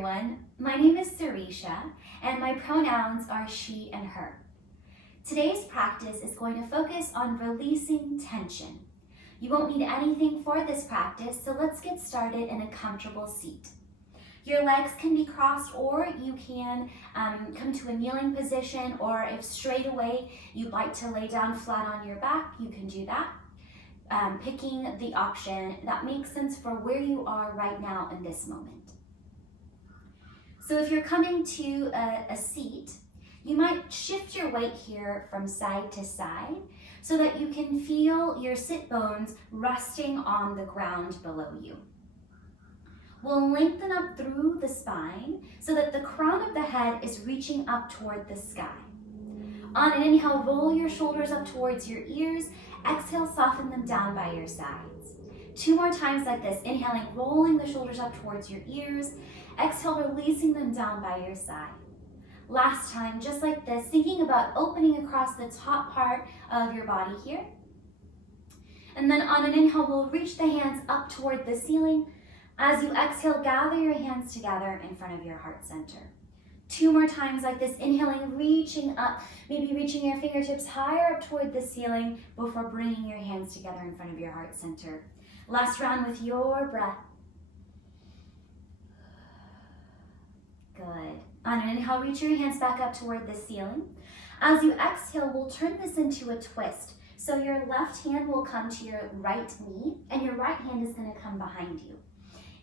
everyone. My name is Sireesha, and my pronouns are she and her. Today's practice is going to focus on releasing tension. You won't need anything for this practice, so let's get started in a comfortable seat. Your legs can be crossed, or you can come to a kneeling position, or if straight away you'd like to lay down flat on your back, you can do that. Picking the option that makes sense for where you are right now in this moment. So if you're coming to a seat, you might shift your weight here from side to side so that you can feel your sit bones resting on the ground below you. We'll lengthen up through the spine so that the crown of the head is reaching up toward the sky. On an inhale, roll your shoulders up towards your ears. Exhale, soften them down by your sides. 2 more times like this. Inhaling, rolling the shoulders up towards your ears. Exhale, releasing them down by your side. Last time, just like this, thinking about opening across the top part of your body here. And then on an inhale, we'll reach the hands up toward the ceiling. As you exhale, gather your hands together in front of your heart center. 2 more times like this, inhaling, reaching up, maybe reaching your fingertips higher up toward the ceiling before bringing your hands together in front of your heart center. Last round with your breath. Good. On an inhale, reach your hands back up toward the ceiling. As you exhale, we'll turn this into a twist. So your left hand will come to your right knee, and your right hand is going to come behind you.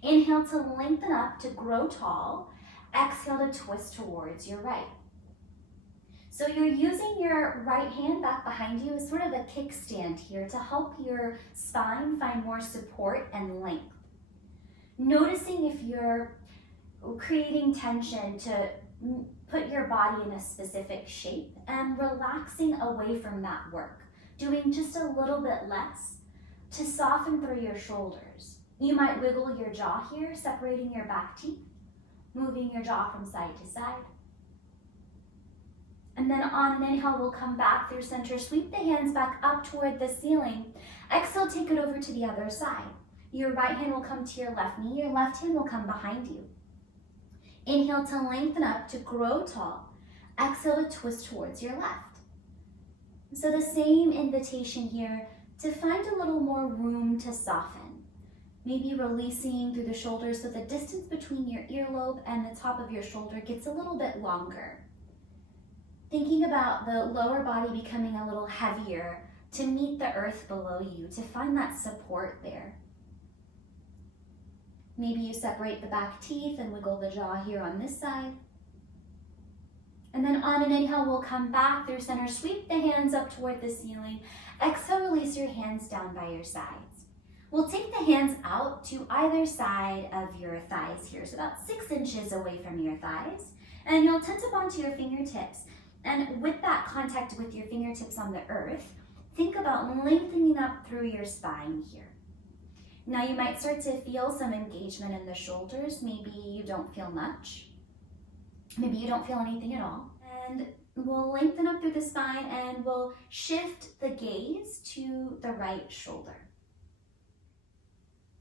Inhale to lengthen up, to grow tall. Exhale to twist towards your right. So you're using your right hand back behind you as sort of a kickstand here to help your spine find more support and length. Noticing if you're creating tension to put your body in a specific shape and relaxing away from that work, doing just a little bit less to soften through your shoulders. You might wiggle your jaw here, separating your back teeth, moving your jaw from side to side. And then on an inhale, we'll come back through center, sweep the hands back up toward the ceiling. Exhale, take it over to the other side. Your right hand will come to your left knee, your left hand will come behind you. Inhale to lengthen up, to grow tall. Exhale to twist towards your left. So the same invitation here to find a little more room to soften. Maybe releasing through the shoulders so the distance between your earlobe and the top of your shoulder gets a little bit longer. Thinking about the lower body becoming a little heavier to meet the earth below you, to find that support there. Maybe you separate the back teeth and wiggle the jaw here on this side. And then on an inhale, we'll come back through center, sweep the hands up toward the ceiling. Exhale, release your hands down by your sides. We'll take the hands out to either side of your thighs here, so about 6 inches away from your thighs. And you'll tense up onto your fingertips. And with that contact with your fingertips on the earth, think about lengthening up through your spine here. Now you might start to feel some engagement in the shoulders. Maybe you don't feel much. Maybe you don't feel anything at all. And we'll lengthen up through the spine and we'll shift the gaze to the right shoulder.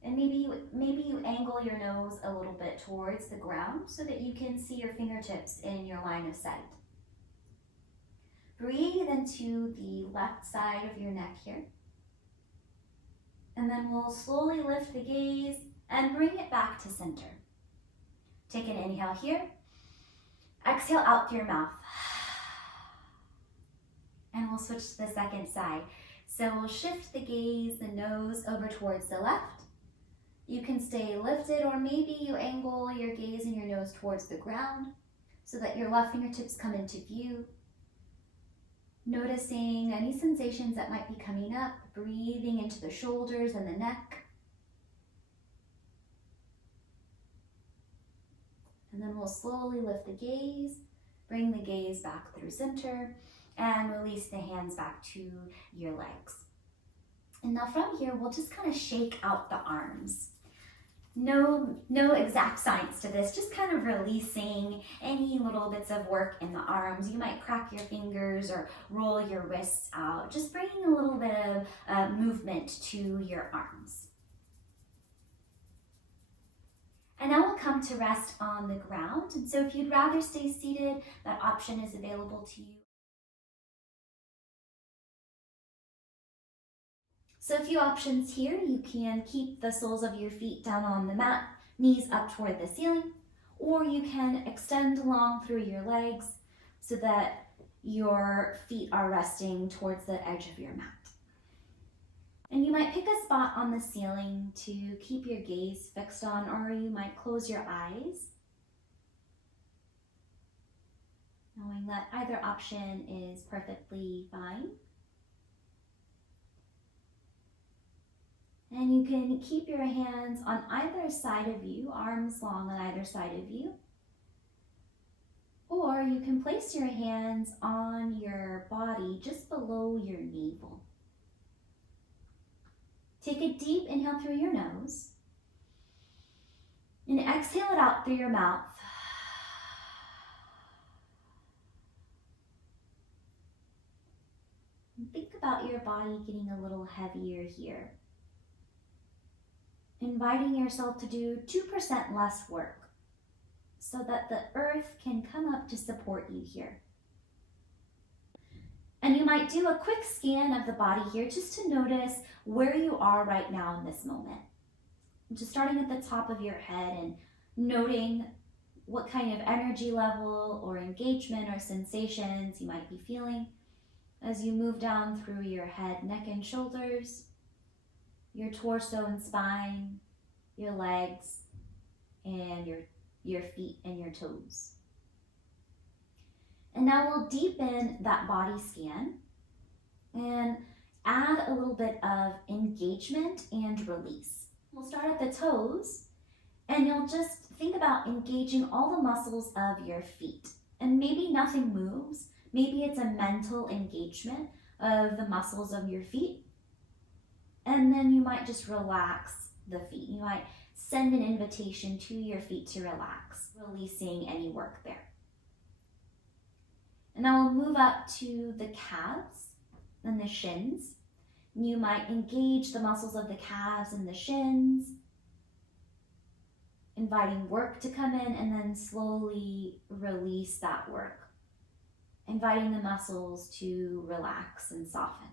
And maybe you angle your nose a little bit towards the ground so that you can see your fingertips in your line of sight. Breathe into the left side of your neck here. And then we'll slowly lift the gaze and bring it back to center. Take an inhale here. Exhale out through your mouth. And we'll switch to the second side. So we'll shift the gaze, the nose over towards the left. You can stay lifted, or maybe you angle your gaze and your nose towards the ground so that your left fingertips come into view. Noticing any sensations that might be coming up, breathing into the shoulders and the neck. And then we'll slowly lift the gaze, bring the gaze back through center, and release the hands back to your legs. And now from here, we'll just kind of shake out the arms. No exact science to this, just kind of releasing any little bits of work in the arms. You might crack your fingers or roll your wrists out, just bringing a little bit of movement to your arms. And now we'll come to rest on the ground. And so if you'd rather stay seated, that option is available to you. So a few options here. You can keep the soles of your feet down on the mat, knees up toward the ceiling, or you can extend along through your legs so that your feet are resting towards the edge of your mat. And you might pick a spot on the ceiling to keep your gaze fixed on, or you might close your eyes, knowing that either option is perfectly fine. And you can keep your hands on either side of you, arms long on either side of you. Or you can place your hands on your body just below your navel. Take a deep inhale through your nose and exhale it out through your mouth. And think about your body getting a little heavier here. Inviting yourself to do 2% less work so that the earth can come up to support you here. And you might do a quick scan of the body here just to notice where you are right now in this moment. Just starting at the top of your head and noting what kind of energy level or engagement or sensations you might be feeling as you move down through your head, neck, and shoulders, your torso and spine, your legs, and your feet and your toes. And now we'll deepen that body scan and add a little bit of engagement and release. We'll start at the toes, and you'll just think about engaging all the muscles of your feet. And maybe nothing moves. Maybe it's a mental engagement of the muscles of your feet. And then you might just relax the feet. You might send an invitation to your feet to relax, releasing any work there. And now we'll move up to the calves and the shins. You might engage the muscles of the calves and the shins, inviting work to come in, and then slowly release that work, inviting the muscles to relax and soften.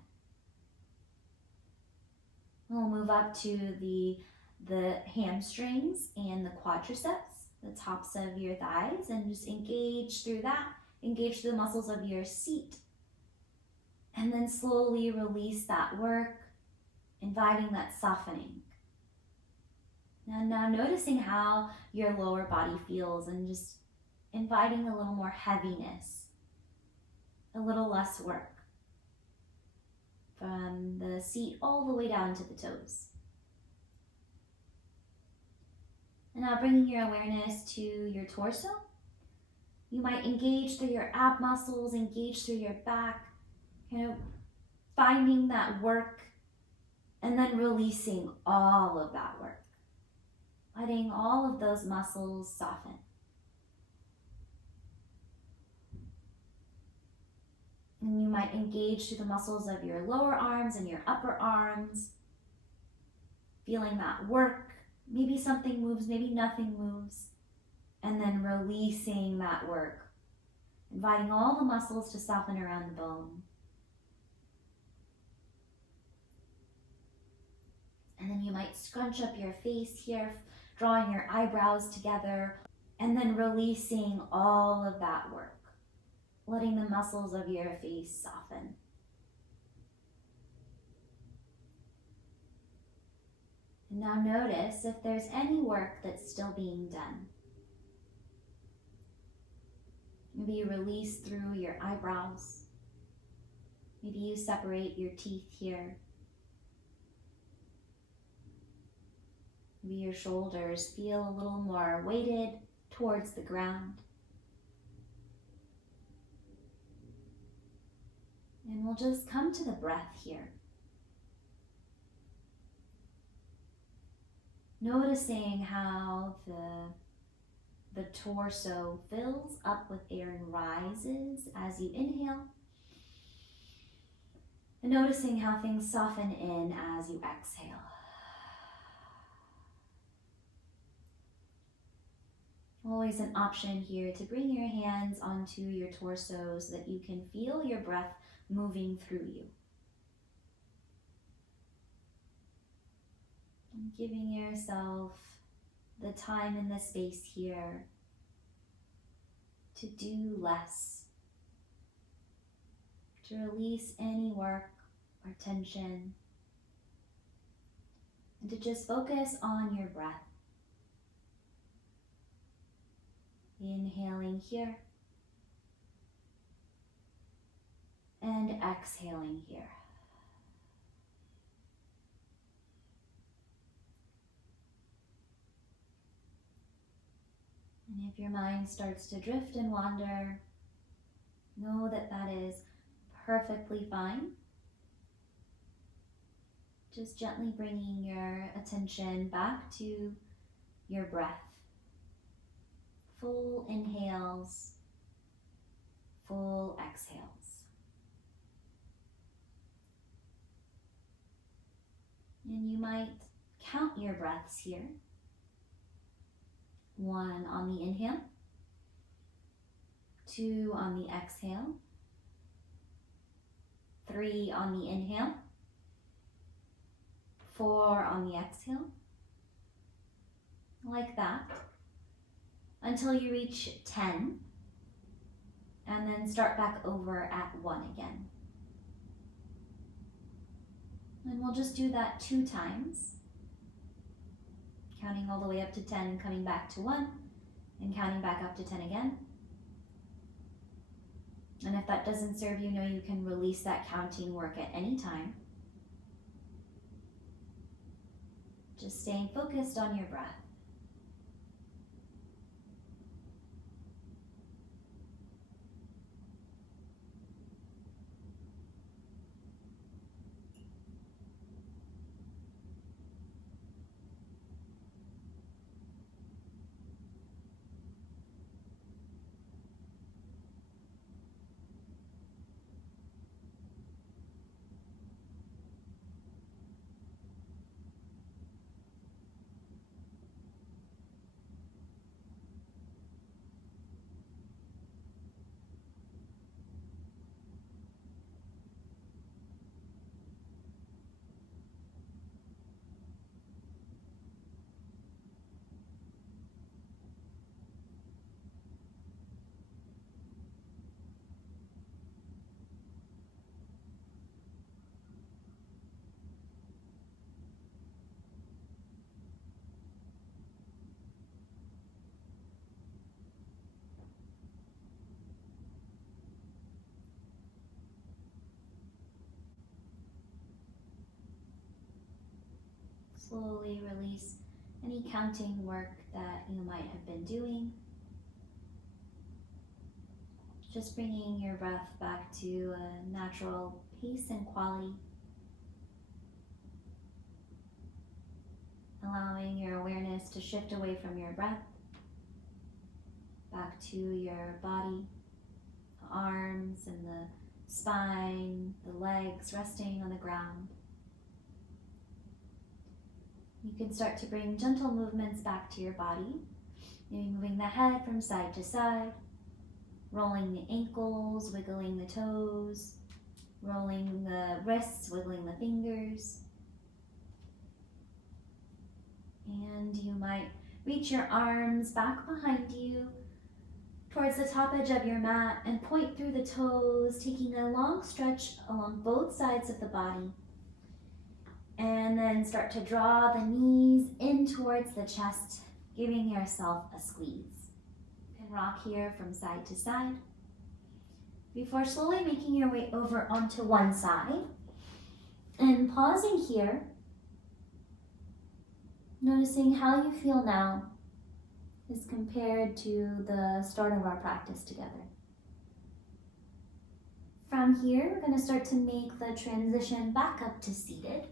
We'll move up to the hamstrings and the quadriceps, the tops of your thighs, and just engage through that. Engage the muscles of your seat, and then slowly release that work, inviting that softening. Now noticing how your lower body feels and just inviting a little more heaviness, a little less work from the seat all the way down to the toes. And now bringing your awareness to your torso. You might engage through your ab muscles, engage through your back, finding that work and then releasing all of that work. Letting all of those muscles soften. And you might engage through the muscles of your lower arms and your upper arms, feeling that work. Maybe something moves, maybe nothing moves. And then releasing that work, inviting all the muscles to soften around the bone. And then you might scrunch up your face here, drawing your eyebrows together, and then releasing all of that work, letting the muscles of your face soften. And now notice if there's any work that's still being done. Maybe you release through your eyebrows. Maybe you separate your teeth here. Maybe your shoulders feel a little more weighted towards the ground. And we'll just come to the breath here. Noticing how the torso fills up with air and rises as you inhale. And noticing how things soften in as you exhale. Always an option here to bring your hands onto your torso so that you can feel your breath moving through you. And giving yourself the time and the space here to do less, to release any work or tension, and to just focus on your breath. Inhaling here and exhaling here. And if your mind starts to drift and wander, know that that is perfectly fine. Just gently bringing your attention back to your breath. Full inhales, full exhales. And you might count your breaths here. 1 on the inhale, 2 on the exhale, 3 on the inhale, 4 on the exhale, like that, until you reach 10, and then start back over at 1 again. And we'll just do that 2 times, counting all the way up to 10 and coming back to 1, and counting back up to 10 again. And if that doesn't serve you, know you can release that counting work at any time. Just staying focused on your breath. Slowly release any counting work that you might have been doing. Just bringing your breath back to a natural pace and quality. Allowing your awareness to shift away from your breath, back to your body, the arms and the spine, the legs resting on the ground. You can start to bring gentle movements back to your body, maybe moving the head from side to side, rolling the ankles, wiggling the toes, rolling the wrists, wiggling the fingers. And you might reach your arms back behind you towards the top edge of your mat and point through the toes, taking a long stretch along both sides of the body. And then start to draw the knees in towards the chest, giving yourself a squeeze. You can rock here from side to side before slowly making your way over onto one side and pausing here, noticing how you feel now as compared to the start of our practice together. From here, we're going to start to make the transition back up to seated.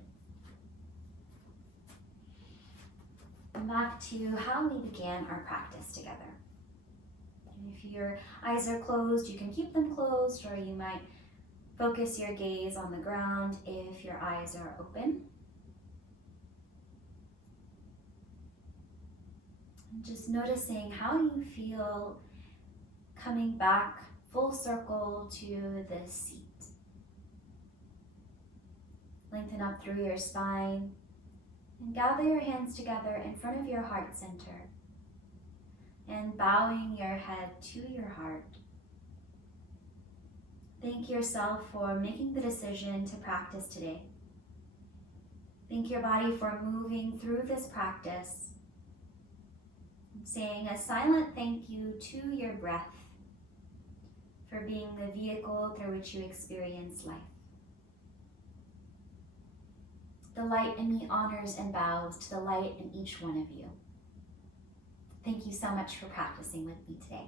And back to how we began our practice together. If your eyes are closed, you can keep them closed, or you might focus your gaze on the ground if your eyes are open. And just noticing how you feel coming back full circle to the seat. Lengthen up through your spine and gather your hands together in front of your heart center and bowing your head to your heart. Thank yourself for making the decision to practice today. Thank your body for moving through this practice, saying a silent thank you to your breath for being the vehicle through which you experience life. The light in me honors and bows to the light in each one of you. Thank you so much for practicing with me today.